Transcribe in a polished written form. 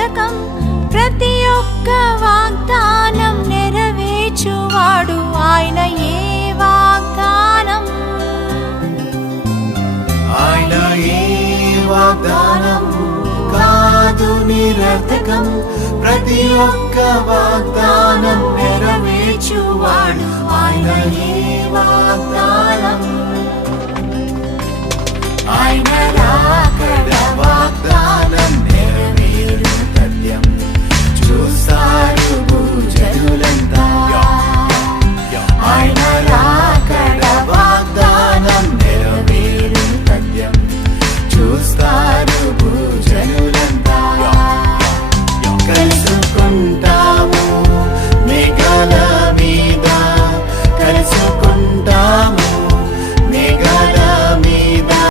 నిరర్థకం, ప్రతి ఒక్క వాగ్దానం నెరవేర్చువాడు ఆయన. ఏ వాగ్దానం ఆయన ఏ వాగ్దానం కాదు నిరర్థకం, ప్రతి ఒక్క వాగ్దానం నెరవేర్చువాడు ఆయన. ఏ వాగ్దానం ఆయన రాక